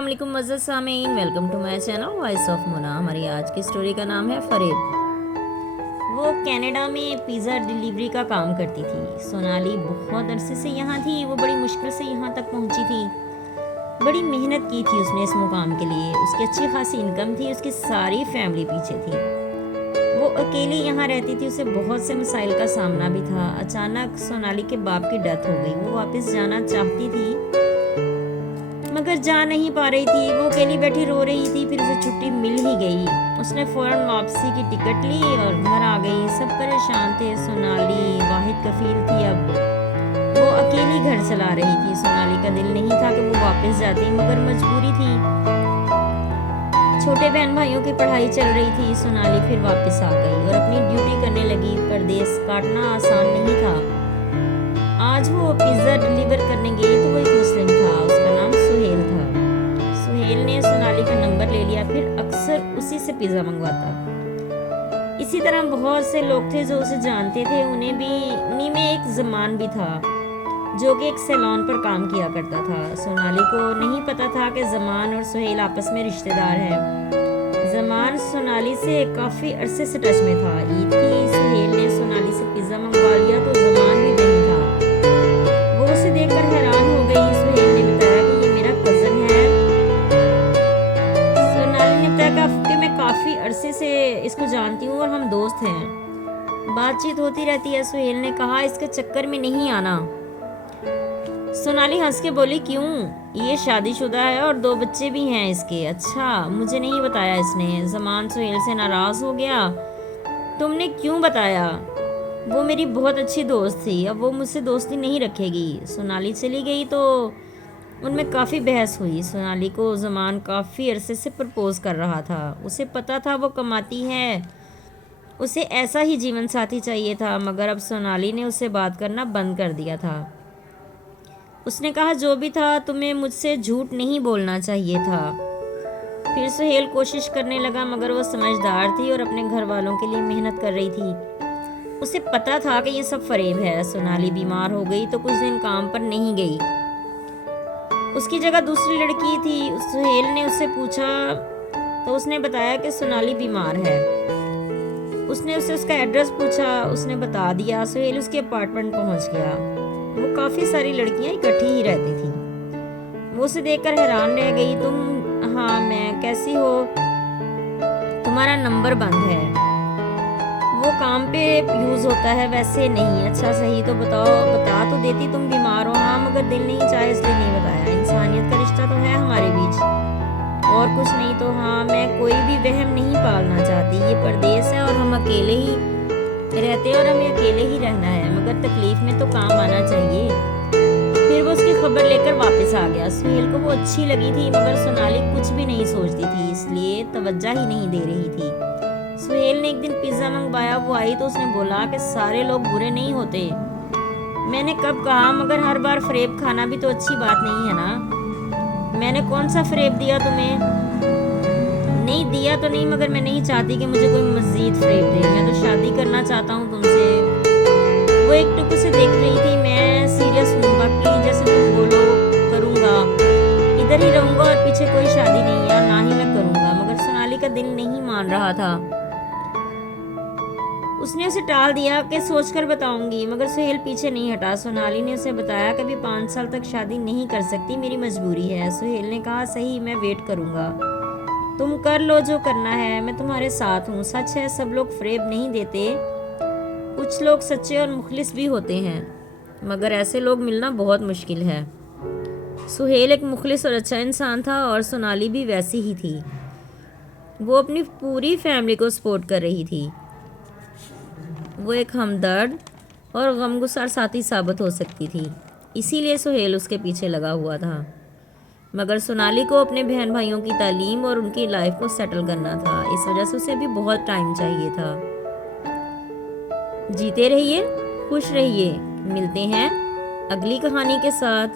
अस्सलामुअलैकुम मज़्ज़ज़ सामीन, welcome to my channel voice of Muna. हमारी आज की स्टोरी का नाम है फरीद। वो कनाडा में पिज़्ज़ा डिलीवरी का काम करती थी। सोनाली बहुत अरसे से यहाँ थी। वो बड़ी मुश्किल से यहाँ तक पहुँची थी। बड़ी मेहनत की थी उसने इस मुकाम के लिए। उसकी अच्छी खासी इनकम थी। उसकी सारी फैमिली पीछे थी। वो अकेली यहाँ रहती थी। उसे बहुत से मसाइल का सामना भी था। अचानक सोनाली के बाप की डेथ हो गई। वो वापस जाना चाहती थी मगर जा नहीं पा रही थी। वो अकेली बैठी रो रही थी। फिर उसे छुट्टी मिल ही गई। उसने फौरन वापसी की टिकट ली और घर आ गई। सब परेशान थे। सोनाली वाहिद कफील थी। अब वो अकेली घर चला रही थी। सोनाली का दिल नहीं था कि वो वापस जाती मगर मजबूरी थी। छोटे बहन भाइयों की पढ़ाई चल रही थी। सोनाली फिर वापस आ गई और अपनी ड्यूटी करने लगी। परदेश काटना आसान नहीं था। आज वो पिज्ज़ा डिलीवर करने गई तो वो एक मुस्लिम था। उसका नाम सुहेल था। सुहेल ने सोनाली का नंबर ले लिया। फिर अक्सर उसी से पिज़्ज़ा मंगवाता। इसी तरह बहुत से लोग थे जो उसे जानते थे। उन्हीं में एक जमान भी था जो कि एक सैलून पर काम किया करता था। सोनाली को नहीं पता था कि जमान और सुहेल आपस में रिश्तेदार हैं। जमान सोनाली से काफ़ी अरसे से टच में था। ईद की सुहेल ने सोनाली से पिज़्ज़ा मंगवा लिया तो जमान भी वहीं था। वो उसे देखकर हैरान हो गई। सुहेल ने बताया कि ये मेरा कज़न है। सोनाली ने बताया कि मैं काफ़ी अरसे से इसको जानती हूँ और हम दोस्त हैं। बातचीत होती रहती है। सुहेल ने कहा इसके चक्कर में नहीं आना। सोनाली हंस के बोली क्यों? ये शादीशुदा है और 2 बच्चे भी हैं इसके। अच्छा, मुझे नहीं बताया इसने। जमान सुहेल से नाराज हो गया। तुमने क्यों बताया? वो मेरी बहुत अच्छी दोस्त थी। अब वो मुझसे दोस्ती नहीं रखेगी। सोनाली चली गई तो उनमें काफ़ी बहस हुई। सोनाली को जमान काफ़ी अरसे से प्रपोज कर रहा था। उसे पता था वो कमाती है। उसे ऐसा ही जीवन साथी चाहिए था मगर अब सोनाली ने उससे बात करना बंद कर दिया था। उसने कहा जो भी था तुम्हें मुझसे झूठ नहीं बोलना चाहिए था। फिर सुहेल कोशिश करने लगा मगर वो समझदार थी और अपने घर वालों के लिए मेहनत कर रही थी। उसे पता था कि ये सब फरेब है। सोनाली बीमार हो गई तो कुछ दिन काम पर नहीं गई। उसकी जगह दूसरी लड़की थी। सुहेल ने उससे पूछा तो उसने बताया कि सोनाली बीमार है। उसने उससे उसका एड्रेस पूछा। उसने बता दिया। सुहेल उसके अपार्टमेंट पहुंच गया। वो काफ़ी सारी लड़कियां इकट्ठी ही रहती थी। वो उसे देखकर हैरान रह गई। तुम? हाँ, मैं। कैसी हो? तुम्हारा नंबर बंद है। वो काम पे यूज़ होता है वैसे नहीं। अच्छा सही तो बताओ। बता तो देती तुम बीमार हो। हाँ मगर दिल नहीं चाहे इसलिए नहीं बताया। इंसानियत का रिश्ता तो है हमारे बीच और कुछ नहीं तो। हाँ, मैं कोई भी वहम नहीं पालना चाहती। ये परदेश है और हम अकेले ही रहते और हमें अकेले ही रहना है मगर तकलीफ में तो काम आना चाहिए। फिर वो उसकी खबर लेकर वापस आ गया। सुहेल को वो अच्छी लगी थी मगर सोनाली कुछ भी नहीं सोचती थी इसलिए तवज्जो ही नहीं दे रही थी। सुहेल ने एक दिन पिज़्ज़ा मंगवाया। वो आई तो उसने बोला कि सारे लोग बुरे नहीं होते। मैंने कब कहा? मगर हर बार फरेब खाना भी तो अच्छी बात नहीं है ना। मैंने कौन सा फरेब दिया तुम्हें? नहीं दिया तो नहीं मगर मैं नहीं चाहती कि मुझे कोई मज़ीद फरेब दे। मैं तो शादी करना चाहता हूँ तुमसे। वो एक टुक से देख रही थी। मैं सीरियस हूँ। बाकी जैसे तुम बोलो करूँगा। इधर ही रहूँगा और पीछे कोई शादी नहीं है और ना ही मैं करूँगा। मगर सोनाली का दिल नहीं मान रहा था। उसने उसे टाल दिया कि सोचकर बताऊंगी मगर सुहेल पीछे नहीं हटा। सोनाली ने उसे बताया कि अभी 5 साल तक शादी नहीं कर सकती। मेरी मजबूरी है। सुहेल ने कहा सही, मैं वेट करूँगा। तुम कर लो जो करना है। मैं तुम्हारे साथ हूँ। सच है सब लोग फरेब नहीं देते। कुछ लोग सच्चे और मुखलिस भी होते हैं मगर ऐसे लोग मिलना बहुत मुश्किल है। सुहेल एक मुखलिस और अच्छा इंसान था और सोनाली भी वैसी ही थी। वो अपनी पूरी फैमिली को सपोर्ट कर रही थी। वो एक हमदर्द और गमगुसार साथी साबित हो सकती थी। इसीलिए सुहेल उसके पीछे लगा हुआ था। मगर सोनाली को अपने बहन भाइयों की तालीम और उनकी लाइफ को सेटल करना था। इस वजह से उसे भी बहुत टाइम चाहिए था। जीते रहिए, खुश रहिए। मिलते हैं अगली कहानी के साथ।